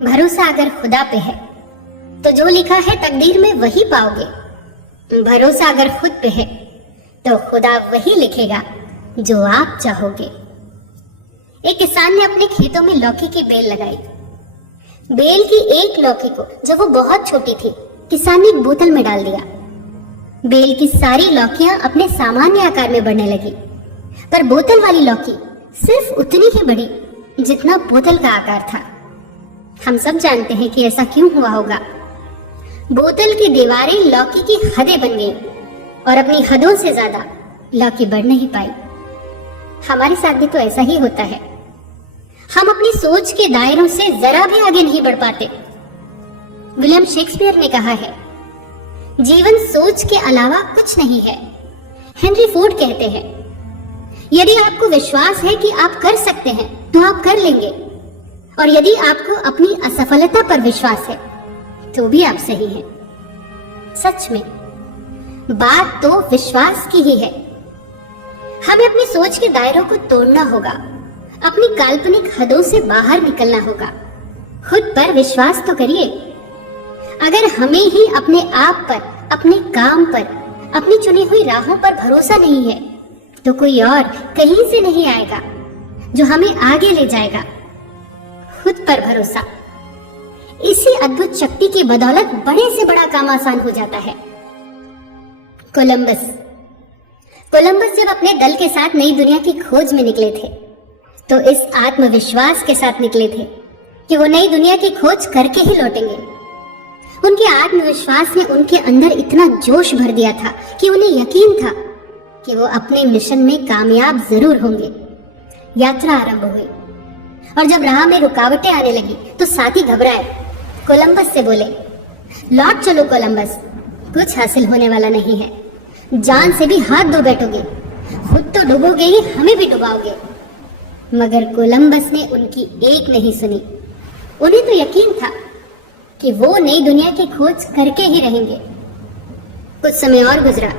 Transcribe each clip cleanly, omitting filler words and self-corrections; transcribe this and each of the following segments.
भरोसा अगर खुदा पे है तो जो लिखा है तकदीर में वही पाओगे। भरोसा अगर खुद पे है तो खुदा वही लिखेगा जो आप चाहोगे। एक किसान ने अपने खेतों में लौकी की बेल लगाई। बेल की एक लौकी को जब वो बहुत छोटी थी, किसान ने एक बोतल में डाल दिया। बेल की सारी लौकियां अपने सामान्य आकार में बढ़ने लगी, पर बोतल वाली लौकी सिर्फ उतनी ही बढ़ी जितना बोतल का आकार था। हम सब जानते हैं कि ऐसा क्यों हुआ होगा। बोतल की दीवारें लौकी की हदें बन गई और अपनी हदों से ज्यादा लौकी बढ़ नहीं पाई। हमारे साथ भी तो ऐसा ही होता है। हम अपनी सोच के दायरों से जरा भी आगे नहीं बढ़ पाते। विलियम शेक्सपियर ने कहा है, जीवन सोच के अलावा कुछ नहीं है। हेनरी फोर्ड कहते हैं, यदि आपको विश्वास है कि आप कर सकते हैं तो आप कर लेंगे, और यदि आपको अपनी असफलता पर विश्वास है तो भी आप सही हैं। सच में बात तो विश्वास की ही है। हमें अपनी सोच के दायरों को तोड़ना होगा, अपनी काल्पनिक हदों से बाहर निकलना होगा। खुद पर विश्वास तो करिए। अगर हमें ही अपने आप पर, अपने काम पर, अपनी चुनी हुई राहों पर भरोसा नहीं है तो कोई और कहीं से नहीं आएगा जो हमें आगे ले जाएगा। खुद पर भरोसा, इसी अद्भुत शक्ति की बदौलत बड़े से बड़ा काम आसान हो जाता है। कोलंबस जब अपने दल के साथ नई दुनिया की खोज में निकले थे तो इस आत्मविश्वास के साथ निकले थे कि वो नई दुनिया की खोज करके ही लौटेंगे। उनके आत्मविश्वास ने उनके अंदर इतना जोश भर दिया था कि उन्हें यकीन था कि वो अपने मिशन में कामयाब जरूर होंगे। यात्रा आरंभ हुई और जब राह में रुकावटें आने लगी तो साथी घबराए। कोलंबस से बोले, लौट चलो कोलंबस, कुछ हासिल होने वाला नहीं है। जान से भी हाथ धो बैठोगे, खुद तो डूबोगे ही, हमें भी डुबाओगे। मगर कोलंबस ने उनकी एक नहीं सुनी। उन्हें तो यकीन था कि वो नई दुनिया की खोज करके ही रहेंगे। कुछ समय और गुजरा,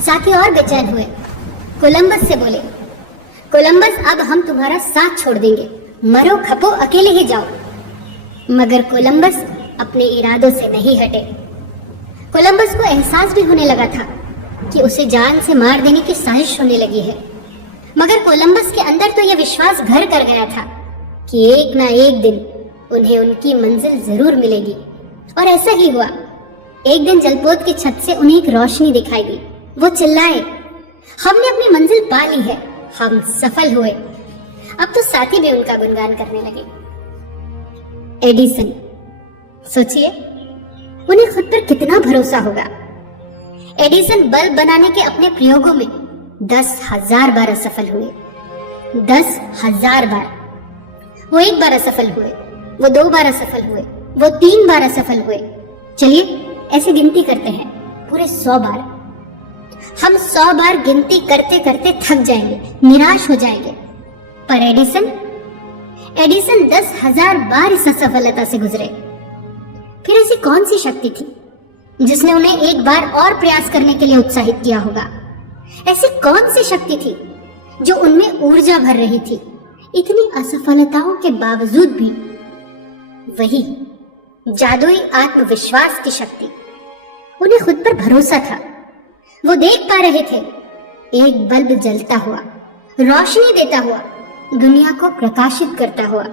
साथी और बेचैन हुए। कोलंबस से बोले, कोलंबस अब हम तुम्हारा साथ छोड़ देंगे, मरो खपो अकेले ही जाओ। मगर कोलंबस अपने इरादों से नहीं हटे। कोलंबस को एहसास भी होने लगा था कि उसे जान से मार देने की साजिश होने लगी है। मगर कोलंबस के अंदर तो यह विश्वास घर कर गया था कि एक ना एक दिन उन्हें उनकी मंजिल जरूर मिलेगी। और ऐसा ही हुआ। एक दिन जलपोत की छत से उन्हें एक रोशनी दिखाई दी। वो चिल्लाए, हमने अपनी मंजिल पा ली है, हम सफल हुए। अब तो साथी भी उनका गुणगान करने लगे। एडिसन, सोचिए उन्हें खुद पर कितना भरोसा होगा। एडिसन बल्ब बनाने के अपने प्रयोगों में 10,000 बार असफल हुए। 10,000 बार। वो एक बार असफल हुए, वो 2 बार असफल हुए, वो 3 बार असफल हुए। चलिए ऐसे गिनती करते हैं, पूरे 100 बार। हम 100 बार गिनती करते करते थक जाएंगे, निराश हो जाएंगे। पर एडिसन 10,000 बार इस असफलता से गुजरे। फिर ऐसी कौन सी शक्ति थी जिसने उन्हें एक बार और प्रयास करने के लिए उत्साहित किया होगा? ऐसी कौन सी शक्ति थी जो उनमें ऊर्जा भर रही थी इतनी असफलताओं के बावजूद भी? वही जादुई आत्मविश्वास की शक्ति। उन्हें खुद पर भरोसा था। वो देख पा रहे थे एक बल्ब जलता हुआ, रोशनी देता हुआ, दुनिया को प्रकाशित करता हुआ।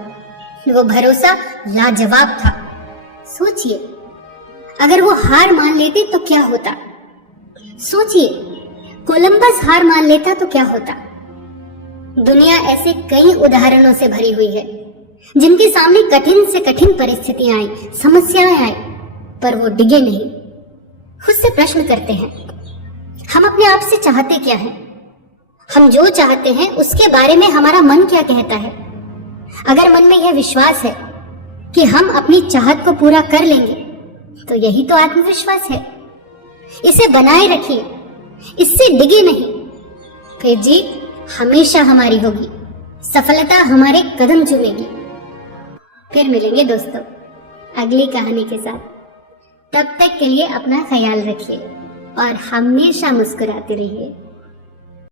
वो भरोसा लाजवाब था। सोचिए अगर वो हार मान लेते तो क्या होता? सोचिए कोलंबस हार मान लेता तो क्या होता? दुनिया ऐसे कई उदाहरणों से भरी हुई है जिनके सामने कठिन से कठिन परिस्थितियां आई, समस्याएं आई, पर वो डिगे नहीं। खुद से प्रश्न करते हैं, हम अपने आप से चाहते क्या हैं? हम जो चाहते हैं उसके बारे में हमारा मन क्या कहता है? अगर मन में यह विश्वास है कि हम अपनी चाहत को पूरा कर लेंगे तो यही तो आत्मविश्वास है। इसे बनाए रखिए, इससे डिगे नहीं, फिर जीत हमेशा हमारी होगी, सफलता हमारे कदम चूमेगी। फिर मिलेंगे दोस्तों अगली कहानी के साथ। तब तक के लिए अपना ख्याल रखिए और हमेशा मुस्कुराते रहिए।